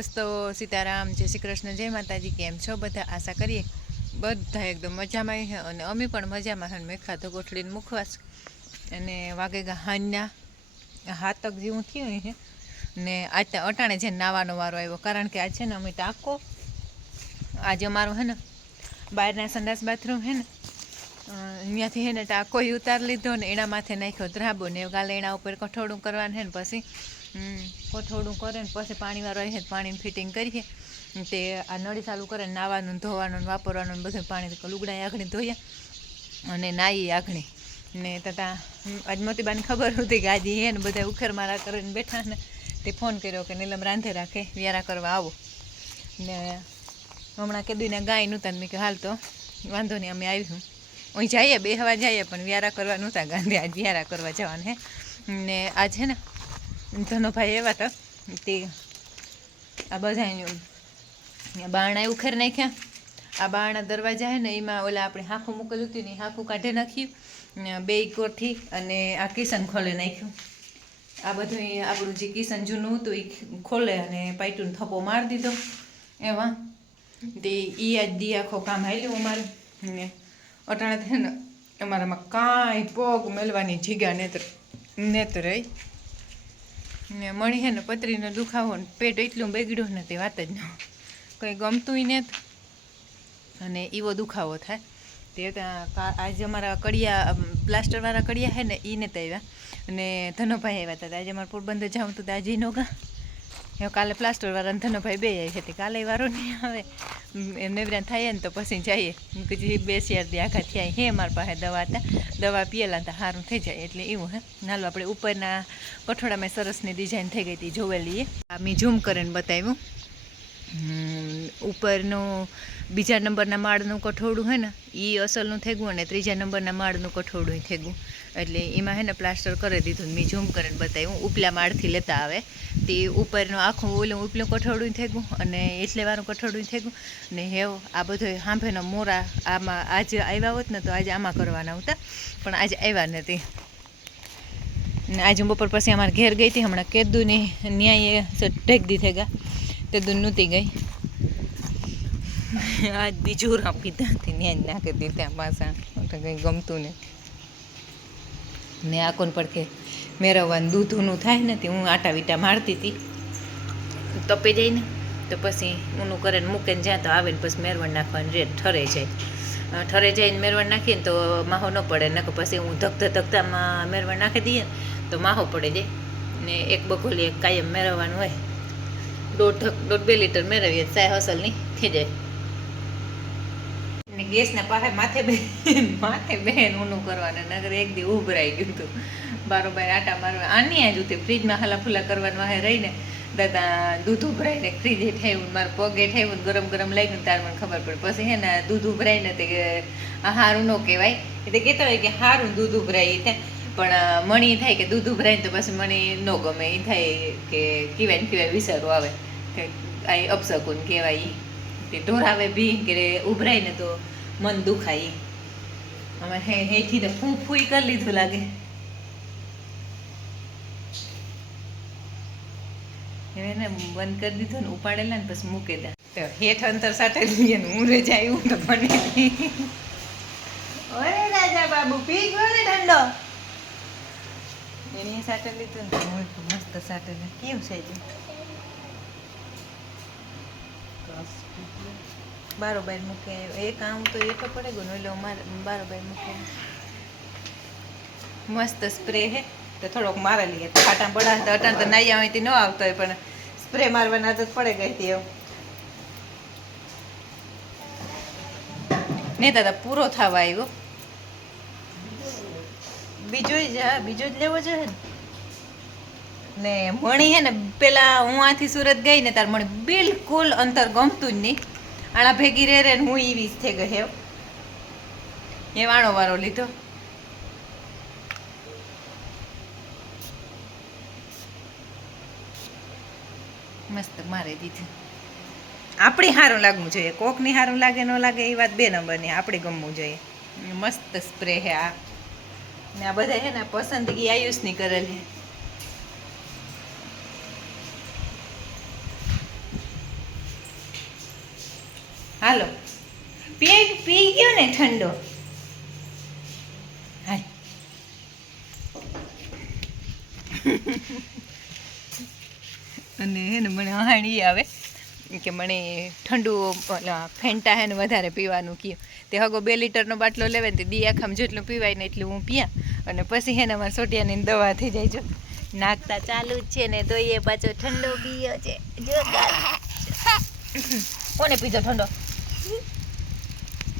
દોસ્તો, સીતારામ, જય શ્રી કૃષ્ણ, જય માતાજી। કેમ છો બધા? આશા કરીએ બધા એકદમ મજામાં છે અને અમે પણ મજામાં છે। મેં ખાધો ગોઠડીને મુખવાસ અને વાગે હાંજના 7 જેવું થયું છે ને આજ અટાણે છે નાવાનો વારો આવ્યો, કારણ કે આજ છે ને અમે ટાંકો આજે અમારું છે ને બહારના સંડાસ બાથરૂમ છે ને ત્યાંથી છે ને ટાંકો ઉતાર લીધો ને એના માથે નાખ્યો ધ્રાબો ને ગાલે એના ઉપર કઠોળું કરવાનું છે ને પછી કઠોળું કરે ને પછી પાણીવાળો રહે પાણીની ફિટિંગ કરીએ તે આ નળી ચાલુ કરે નાવાનું ધોવાનું વાપરવાનું બધું પાણી લુગડા આઘણી ધોયા અને નાહી આઘણી ને તથા આજ મોતીબાની ખબર હતી કે આજે હે ને બધા ઉખેર મારા કરીને બેઠા ને તે ફોન કર્યો કે નીલમ રાંધે રાખે વ્યારા કરવા આવો ને હમણાં કીધું ને ગાય નહોતા મેં કે હાલ તો વાંધો નહીં અમે આવ્યું અહીં જઈએ બેહવા જઈએ પણ વ્યારા કરવા નહોતા ગાંધે આજ વ્યારા કરવા જવાનું હે ને આજ છે ને ધનોભાઈ એવા હતા તે આ બધા બારણા ઉખેર નાખ્યા। આ બારણા દરવાજા હે ને એમાં ઓલા આપણે હાંકું મૂકેલું હતું ને હાંકું કાઢી નાખ્યું, 2 કોઠી અને આ કિચન ખોલી નાખ્યું। આ બધું આપણું જે કિચન જૂનું હતું એ ખોલે અને પાઇટું થપ્પો મારી દીધો એમાં તે એ આજ દી આખો કામ હાલ્યું અમારે ને અટાણે છે ને અમારામાં કાંઈ પગ મેળવાની જીગા નેત્ર રહી ને મણી છે ને પતરીનો દુખાવો ને પેટ એટલું બગડ્યું ને તે વાત જ ન કંઈ ગમતું ને અને એવો દુખાવો થાય તે આજે અમારા કડિયા પ્લાસ્ટરવાળા કડિયા છે ને એ નહોતા આવ્યા અને ધનોભાઈ આવ્યા હતા। આજે અમારે પોરબંદર જાઉં તો આજે નો ગા કાલે પ્લાસ્ટરવાળા અને ધનોભાઈ 2 આવી હતી, કાલે વારો નહીં આવે નેવરા થાય ને તો પછી જઈએ કે 2 શિયાર આખા થયા હે મારા પાસે દવા હતા, દવા પીએલા હતા સારું થઈ જાય એટલે એવું હે। નાલો આપણે ઉપરના કઠોળામાં સરસની ડિઝાઇન થઈ ગઈ હતી જોવેલી આ મેં ઝૂમ કરીને બતાવ્યું। ઉપરનું 2જા નંબરના માળનું કઠોળું હે ને એ અસલનું થઈ ગયું અને 3જા નંબરના માળનું કઠોળું થઈ ગયું એટલે એમાં હે ને પ્લાસ્ટર કરી દીધું। મેં ઝૂમ કરીને બતાવ્યું ઉપલા માળથી લેતા આવે તે ઉપરનું આખું ઉપલું કઠોળું થઈ ગયું અને એટલે વાળું કઠોળું થઈ ગયું ને હેવ આ બધો હાંભેનો મોરા આમાં આજે આવ્યા હોત ને તો આજે આમાં કરવાના હતા પણ આજે આવ્યા નથી ને આજે બપોર પછી અમારે ઘેર ગઈ હતી હમણાં કેદુની ન્યાય ઢેક દી થઈ ગયા તે નહોતી ગઈ આજ બીજું પીધા હતી ન્યાય નાખી દીધા પાછા કંઈ ગમતું નહીં ને આ કોણ પડખે મેરવવાનું દૂધનું થાય ને તે હું આટા વીટા મારતી હતી તપી જાય ને તો પછી ઊનું કરે ને મૂકે ને જ્યાં તો આવે ને પછી મેરવણ નાખવાની રેટ ઠરે જાય ને મેરવણ નાખીએ ને તો માહો ન પડે ને પછી હું ધકતામાં મેરવણ નાખી દઈએ ને તો માહો પડે જાય ને એક બગોલી એક કાયમ મેરવવાનું હોય 1.5-2 લીટર મેળવીએ ચાય હસલની થઈ જાય ને ગેસના પાસે માથે બેન ઊનું કરવાના નગર એક દી ઉભરાઈ ગયું હતું બારોબાર આટા મારવા આની આજ ઉતે ફ્રીજમાં હાલા ફૂલા કરવાનું વાહે રહીને દાદા દૂધ ઉભરાઈને ફ્રીજ ઠાવ્યું મારા પગે ઠાવ્યું ગરમ ગરમ લાગ્યું તાર મને ખબર પડે પછી હે ને દૂધ ઉભરાઈને તે આ સારું ન કહેવાય એટલે કહેતા હોય કે સારું દૂધ ઉભરાય થાય પણ મણી થાય કે દૂધ ઉભરાય તો પછી મણી ન ગમે એ થાય કે કહેવાય વિચારો આવે કે આ અપશકુન કહેવાય તે ઢોરાવે ભી કે ઉભરાય ને તો મન દુખાય અમે હેઠી તો ફૂઈ કરી લીધું લાગે એને બંધ કરી દીધું ને ઉપાડેલા ને પછી મૂકી દે તો હેઠ અંતર સાથે લઈએ ને હું રે જાય હું તો બને ઓરે રાજા બાબુ પી ગયો ને ઠંડો એની સાથે લીધું ને મસ્ત સાથે કેવું છે બારોબાર મૂકે એક આમ તો એટલો પડે ગયો ને એટલે મારે બારોબાર મૂકે મસ્ત સ્પ્રે હે તો થોડોક મારે લઈએ ખાટા બડા હતા અટાણ તો નાઈ આવેથી ન આવતો હોય પણ સ્પ્રે મારવાની આદત પડે ગઈ હતી એવું નહીં દાદા પૂરો થવા આવ્યો બીજો જ લેવો જોઈએ ને મણી હે ને પેલા હું આથી સુરત ગઈ ને તાર મણી બિલકુલ અંતર ગમતું જ નહીં આણા ભેગી રે ને હું એવી જ થઈ ગઈ હેવ એ વાણો વારો લીધો મસ્ત મારી દીધું આપણે સારું લાગવું જોઈએ કોકની સારું લાગે ન લાગે એ વાત 2 નંબરની આપણે ગમવું જોઈએ મસ્ત સ્પ્રે હે આ ને આ બધા હે ને પસંદગી આયુષની કરેલ હે હાલો પી ગયો ને ઠંડો. હાલ અને હે ને મને હાણી આવે કે મને ઠંડુ ફેન્ટા હે ને વધારે પીવાનું કયું. તે હગો 2 લીટરનો બાટલો લેવે ને તે દી આખામાં જેટલું પીવાય ને એટલું હું પીયા. અને પછી હે ને અમારે સોટિયાની દવા થઈ જાય. જો નાખતા ચાલુ જ છે ને તો એ પાછો ઠંડો પીયો છે. જો કોને પીધો ઠંડો?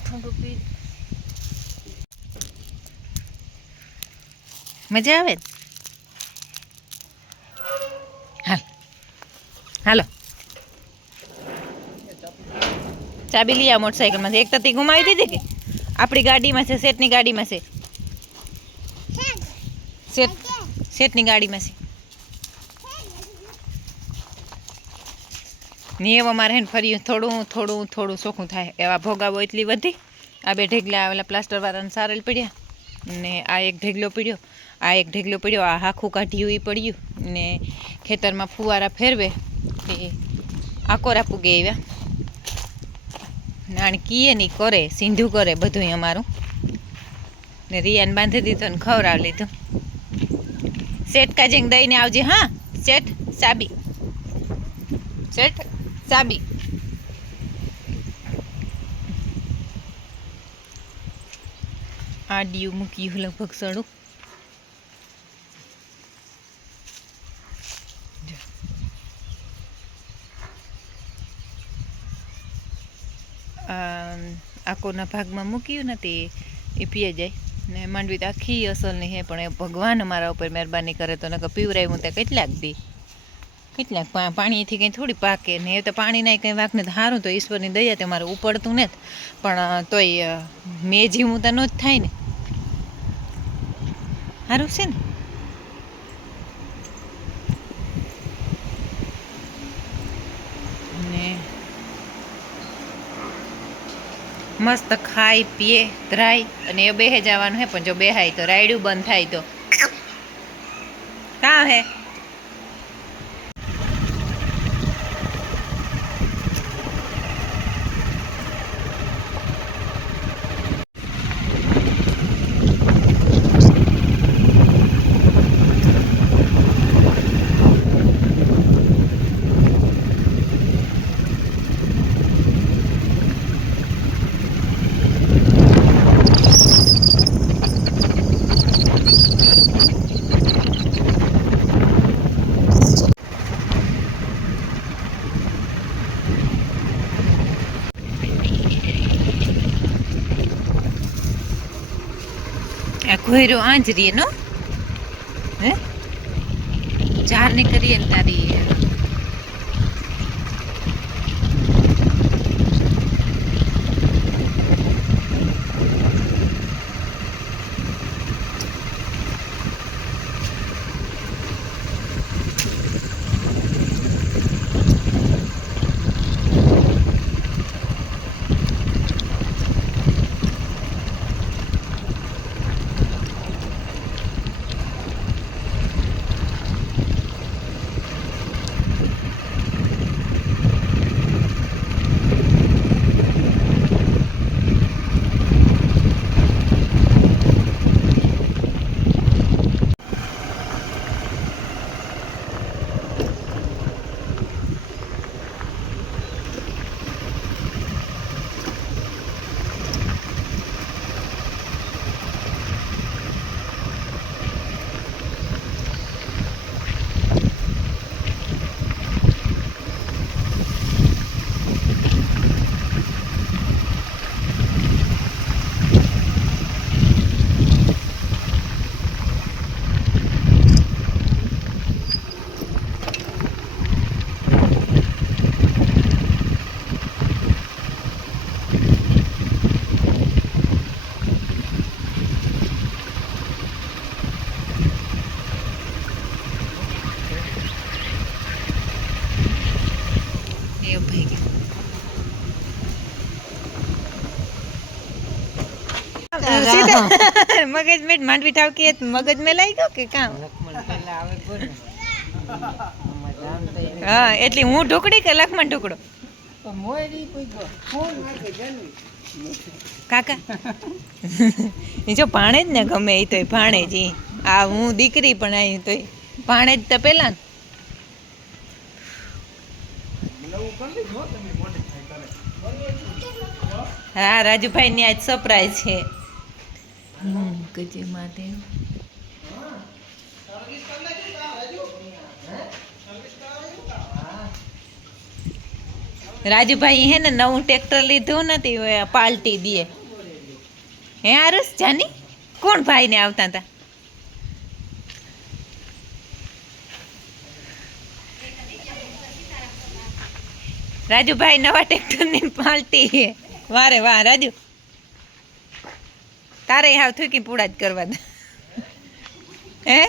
ઠંડો પી મજા આવે. હાલ હાલો ચાબી લઈ આ મોટરસાઇકલમાંથી. એક તતી ગુમાવી દીધી કે આપણી ગાડીમાં છે, શેઠની ગાડીમાં છે, શેઠની ગાડીમાં છે. ને એવા મારે હે ને ફરી થોડું ચોખ્ખું થાય એવા ભોગાવો એટલી વધી. આ 2 ઢેગલા ઓલા પ્લાસ્ટરવાળાને સારેલ પડ્યા ને આ એક ઢેગલો પડ્યો, આ એક ઢેગલો પડ્યો, આ હાખું કાઢ્યું એ પડ્યું. ને ખેતરમાં ફુવારા ફેરવે તે આકોરા પૂગે આવ્યા. નાણકીએ નહીં કરે, સિંધુ કરે બધું અમારું. ને રિયાને બાંધી દીધો ને ખવડાવી લીધું. શેઠ કાજેંગ દઈને આવજે. હા શેઠ ચાબી, શેઠ ચાબી. આડિયું મૂક્યું લગભગ સડું. આકોરના ભાગમાં મૂક્યું નથી એ પીએ જાય ને માંડવી તો આખી અસલ નહીં હે. પણ એ ભગવાન અમારા ઉપર મહેરબાની કરે તો નકર પીવરાયું ત્યાં કેટલાક પાણીથી કંઈ થોડી પાકે ને. એ તો પાણીના કંઈ વાંકને તો સારું, તો ઈશ્વરની દયા તે મારું ઉપડતું નથી. પણ તોય મેં જીવું તો ન જ થાય ને. સારું છે ને. મસ્ત ખાઈ પીએ ધરાય અને એ બેહે જવાનું હે. પણ જો બેહાય તો રાયડું બંધ થાય તો કાં હે. ઘોયરો આંજરીએ નો હે 4 ની કરીએ ને તારી. મગજ મેં માંડવી ઠાવકી મગજ મેં લાગી ગયો કે કામ. હા એટલે હું ઢોકળી કે લખમણ ઢોકળો કાકા એ જો ભાણે જ ને ગમે એ તો ભાણે જ આ હું દીકરી પણ અહીં તો ભાણે જ તો પેલા હા રાજુભાઈ ની આજ સરપ્રાઈઝ છે ગજે માટે રાજુભાઈ હે ને નવું ટ્રેક્ટર લીધું નથી પાલટી દે હે આરસ જાની કોણ ભાઈ ને આવતા હતા રાજુભાઈ નવા ટ્રેક્ટર ની પાલટી હે વારે વાહ રાજુ તારે હાવ થૂકી પૂડા જ કરવા દે હે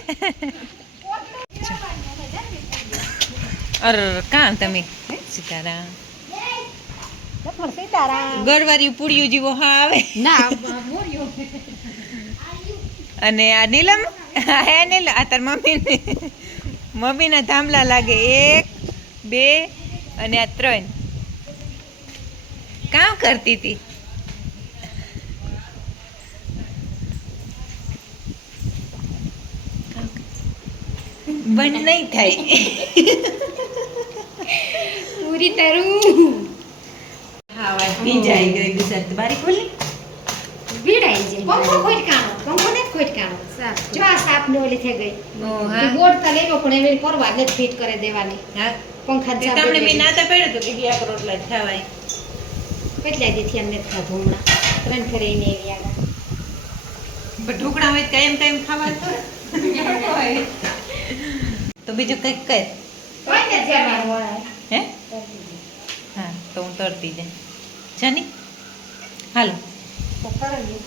અર કાં તમે સીતારામ ગરવારી પૂડ્યું જેવો હા આવે અને આ નીલમ હે નીલમ આ તાર મમ્મીના ધામલા લાગે 1 2 અને આ 3 કામ કરતી હતી બંધ નહીં થાય પૂરી તરું હા વાત પી જાય ગઈ બિસત બારી ખોલી ભીડાઈ જાય પંખો ને ખોટકાનો જો આ સાપ ને ઓલી થઈ ગઈ એ બોર્ડ તો લેવો પણ એવી પરવા ને ફિટ કરી દેવાની હા પંખા તે તમને મે નાતા પડ્યો તો કે ગયા કરોટલા થવાય કેટલા દી થી અમને ખાધું હમણાં 3 ફેરે ને એવી આગળ પણ ઢોકળા હોય કાયમ ખાવા તો બીજું કંઈક કર કોઈ ને જવાનું હોય હે હા તો હું તરતી જાય જાની હાલો તો કરી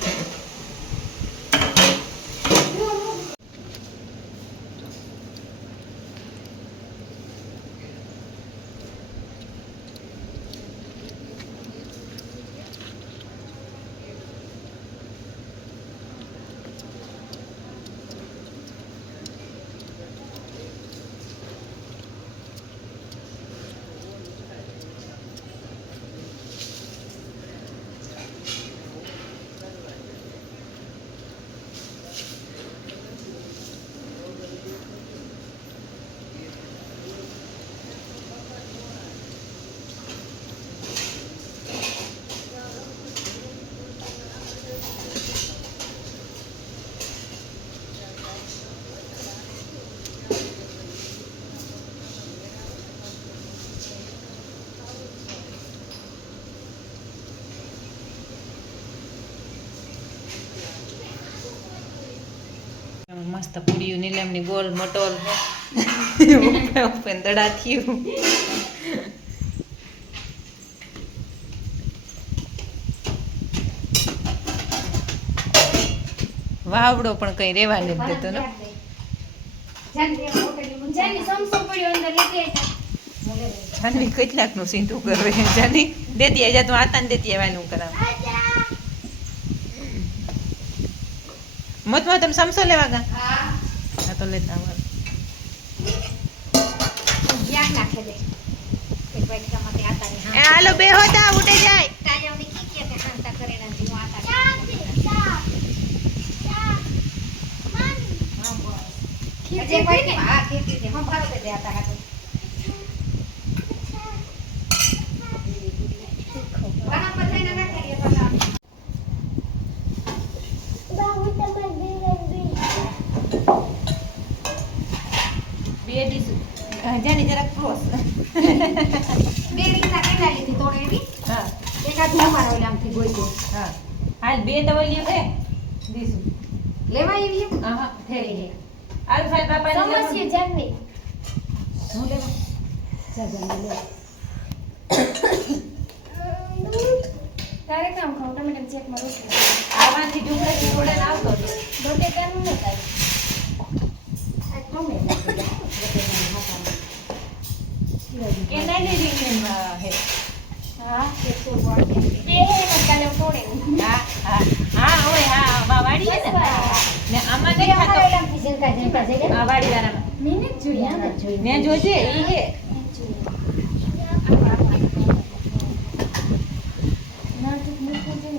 મસ્ત પૂરીયું નીલમની ગોલ મટોલ દડા થયું વાવડો પણ કઈ રેવા નથી દેતો ને જાનવી કેટલાક નું સીધું કરે જાની દેતી જા તું આતા ને દેતી એવાનું કરાવ મતમાં તમે સમસો લેવા ગા હા તો લેતા આવો હાલો બે હોતા ઉઠે જાય જાની જરાક ક્રોસ બે રીતના કેટલા લીધી તોડેલી હા એકાદ નંબર ઓલામથી ગોઈતો હા હાલ બે તવલિયો હે દીસુ લેવા આવી હા હા થેલી આલ સાહેબ બાપા સમસ્યા જાનવી હું લેવા જગન લે તારે કામ ખાવ તમે ચેક માં રોકી આવાથી ઢુકડા થોડા ના આવતો બટેટાનું ન થાય આ કોમે કે નહીં રીંગણ હે હા 100 એ કાલે તોડે હા હા હા ઓય હા વાડી હે ને આમાં નહીં ખાતો ઓલામથી જંકા જઈ આ વાડી વાળામાં મેને જોઈએ ને જોજે ઈ હે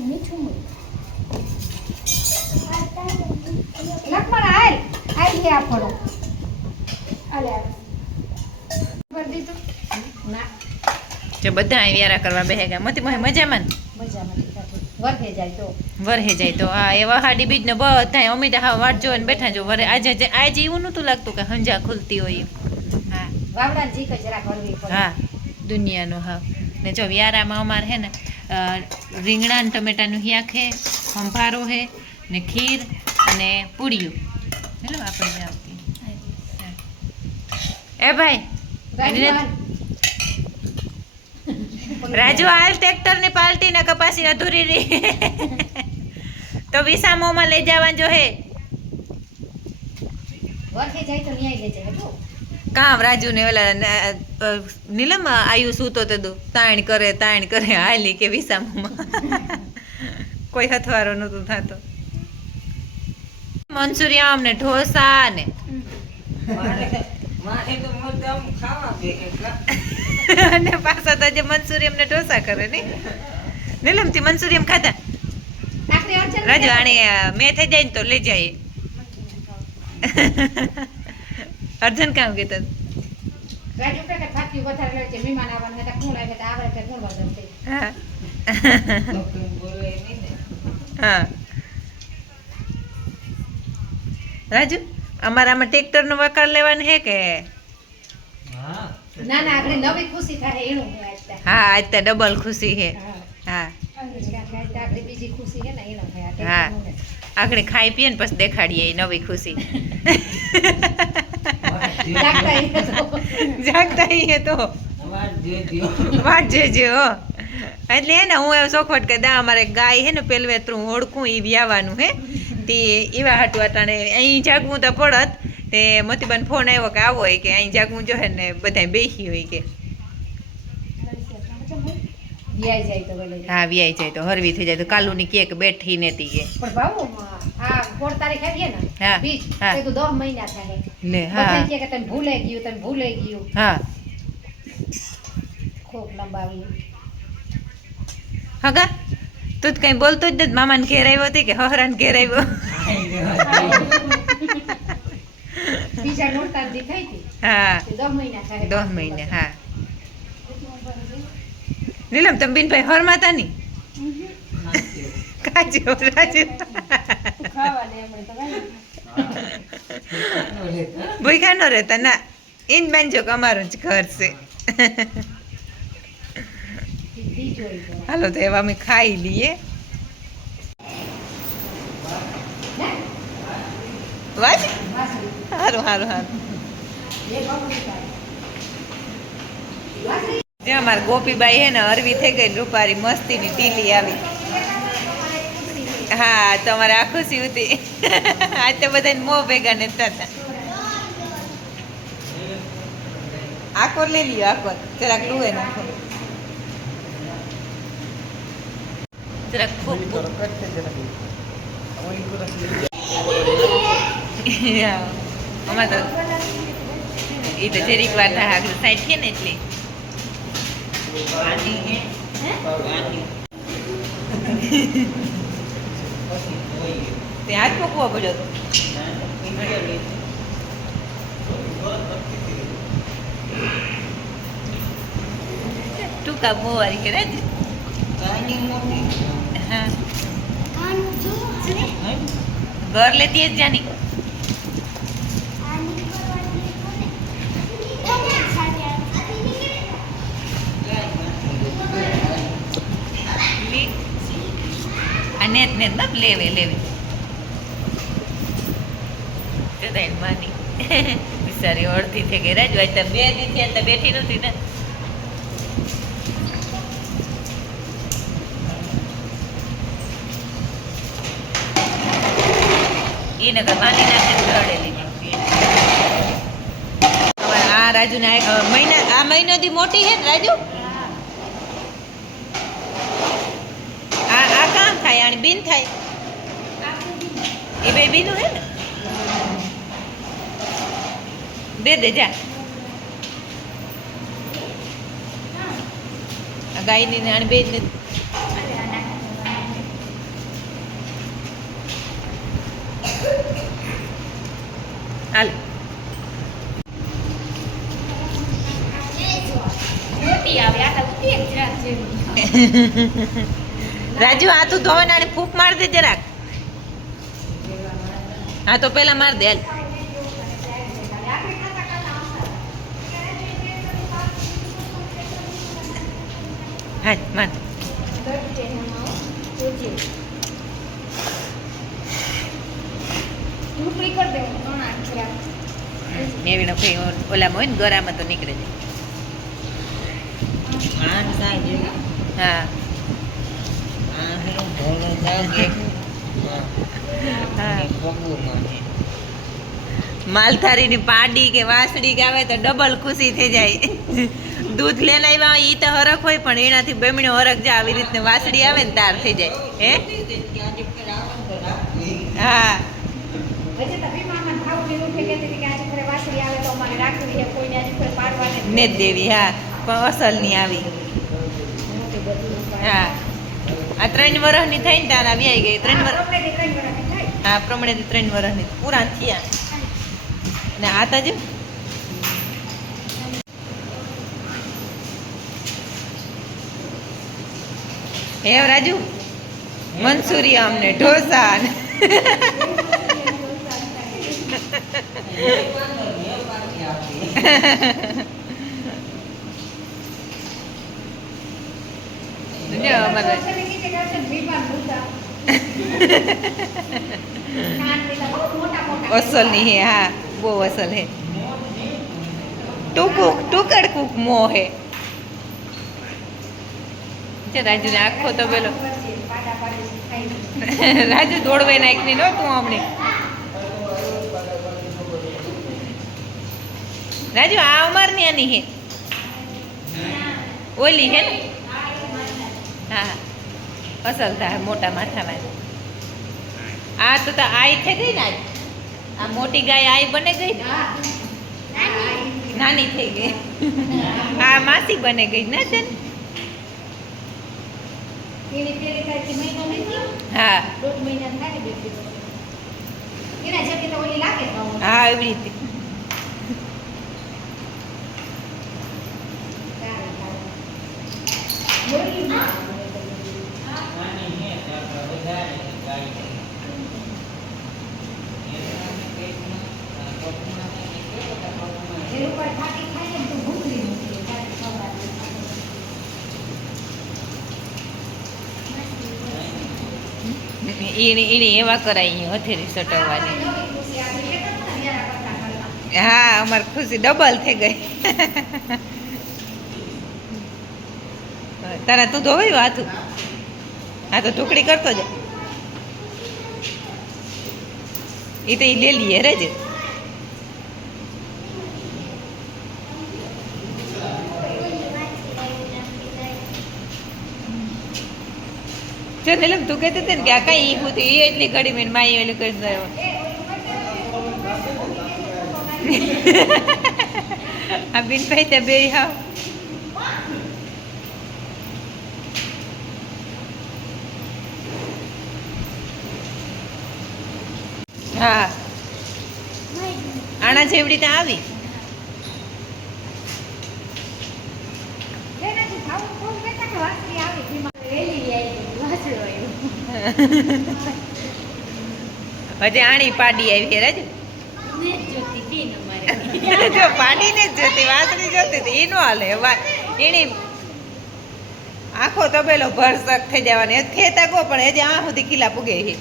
મીઠું મૂક. લખમણ હાલ આઈ ગયા ફળો. આલે આલે. ભર દીધું? ના. જો બધા અહીં વ્યારા કરવા બેહે ગયા. મતી મોહે મજામાં ને? મજામાં વરહે જાય તો. વરહે જાય તો હા એ વહાડી બીજ ને બધા અમે તો હા વાટ જોઈને બેઠા જો વરે આજે એવું નહોતું લાગતું કે હંજા ખુલતી હોય એમ. હા વાવડા જીક જ રાખ વરવી પડે. હા દુનિયાનો હા ને જો વ્યારામાં અમારે હે ને રીંગણા ને ટમેટાનું શાક હે, સંભારો હે ને ખીર અને પૂરીયું. હેલો આપણે આવતી. એ ભાઈ રાજુ હાલ ટ્રેક્ટર ની પાલટી ને કપાસી અધૂરી રહી તો વિસામોમાં લઈ જવાનું જો હે વરહે જાય તો ન્યાય લેજે હો. કામ રાજુ ને ઓલા નીલમ આયુ સૂતો તે દો તાણ કરે હાલી કે વિસામોમાં કોઈ હથવારો નતું થતો. મંચુરિયમ ને ઢોસા ને અને પાછા તો જે મંચુરિયમ ને ઢોસા કરે ને નીલમ થી મંચુરિયમ ખાધા આખરે અર્ચન રાજુ આને મેં થઈ જાય ને તો લઈ જાય અર્જન કામ કીધું રાજુ કે થાકી વધારે લે છે મહેમાન આવવાના હતા કોણ આવે તો આવે કે કોણ વગર છે. હા હા રાજુ અમારામાં ટ્રેક્ટર નો વકાર લેવાનું હે કે ના ના આપણે નવી ખુશી થાય એનું હે આજતા. હા આજ તો ડબલ ખુશી હે. હા હા આપણે બીજી ખુશી હે ને એનું હે આ હા ટેક્ટર આગળ ખાઈ પીએ ને પછી દેખાડીએ એ નવી ખુશી લાગતા એ તો જાગતા હે તો વાટ જેજો હો એટલે હે ને હું એવો શોખવટ કે દા અમારે ગાય હે ને પેલવેતરું ઓળખું એ વ્યાવાનું હે તે એવા હાટું અટાણે અહીં જાગવું તો પડત તે મતીબાન ફોન આવ્યો કે આવો હોય કે અહીં જાગવું જોહે ને બધા બેસી હોય કે વ્યાઈ જાય તો બોલે હા વ્યાઈ જાય તો હરવી થઈ જાય તો કાલુની કેક બેઠી નેતી કે પણ બાબુ આ 14 તારીખ આવીએ ને હા, બીજ હા. તે તો 10 મહિના થાય લે બધા હા કહે કે તમે ભૂલે ગયું હા ખૂબ લંબાવી હગા તું તો કઈ બોલતો જ નથી મામાને ઘેર આવ્યો હતી કે હહરાને ઘેર આવ્યો બીજા નોરતા દી થઈ હતી હા તે 10 મહિના થાય 10 મહિને હા નીલમ તમે બિનભાઈ હરમાતા ની કાજુ રાજુ ખાવા દે આપણે તો કાંઈ ભૂખા ન રહેતા ના ઇન બાંજો કે અમારું જ ઘર છે દી જોઈ તો હાલો તો એવા અમે ખાઈ લઈએ વાજ વાસળી સારું સારું સારું એ બકરી થાય વાસળી જે અમારા ગોપીબાઈ હે ને અરવી થઈ ગઈ રૂપારી મસ્તીની ટીલી આવી હા તમારે આ ખુશી હતી આજ તો બધાને મોં ભેગા ને થતા આકોર લઈ લ્યો આકોર જરાક લુએ નાખો જરાક ખૂબ અમારે તો એ તો જરીક વાર થાય આગળ સાઈડ છે ને એટલે તે હાથ પકવો પડ્યો તો ટૂંકા મોવારી કે રાજ હા ઘર લેતી જ જાની આ નેત નેત ના લેવે જતા માની બિચારી અડધી થઈ ગઈ રાજુ આજ તો 2 દી થયા તો બેઠી નથી ને એને કઈ માની નાખે રડેલી આ રાજુ ને આ મહિનો દી મોટી છે ને રાજુ આ કામ થાય આની બીન થાય એ બે બીનું હે ને દે જા ગાયની ને આની બે હાલ મોટી આવે આ તો ઉતી એક જરાક જેવી રાજુ આ તું ધોવે નાની ફૂંક માર દે જરાક હા તો પેલા માર દે હાલ હાલ માર ઢોકળી કર દે ઘણા જરાક મેવીનો કઈ ઓલામાં હોય ને ગરામાં તો નીકળે જાય હા માલધારીની પાડી કે વાસડી કે આવે તો ડબલ ખુશી થઈ જાય દૂધ લઈને આવ્યા ઈ તો હરખ હોય પણ એનાથી બેમણો હરખ જાય આવી રીતને વાસડી આવે ને તાર થઈ જાય હે હા હજી તો ભીમામાં ભાવની ઉઠે કહેતી હતી કે આજે ઘરે વાસળી આવે તો અમારે રાખવી છે કોઈને આજે કોઈ પાડવાને ને જ દેવી હા પણ અસલ ની આવી હા આ 3 વર્ષની થઈ ને તાર આવી ગઈ 3 વર્ષ હા પ્રમાણેથી 3 વર્ષની પૂરા થયા ને આ તો જો હે રાજુ મંચુરિયન ને ઢોસા ને અસલ ની હે હા બહુ અસલ હે ટુકડ કુક મો હે રાજુ ને આખો તો પેલો રાજુ દોડવાઈ નાખની નો તું અમને રાજુ આ અમાર ની આની હે ઓલી હે ને હા અસલ થાય મોટા માથામાં આ તો આઈ થઈ ગઈ ને આજ આ મોટી ગાય આઈ બને ગઈ નાની થઈ ગઈ આ માસી બને ગઈ ને છે હા હા એવી રીતે એને એવા કરાય હથેળી સટવવાની હા અમારી ખુશી ડબલ થઈ ગઈ તારા તું ધોવાયું હાથું હા તો ટુકડી કરતો જ એ તો એ લે લઈએ રે જ એટલે તું કહેતી હતી ને કે આ કઈ હું એ એટલી ઘડી મેં માઈ એલી કરી દો આ બિન ભાઈ તે બે હા હા આના જેવડી ત્યાં આવી હજી આણી પાડી આવી છે રાજ જો પાડી ને જ જોતી વાસણી જોતી હતી એ નો હાલે એની આખો તબેલો ભરસક થઈ જવાની થેતા કો પણ હજી આ સુધી કિલ્લા પૂગે છે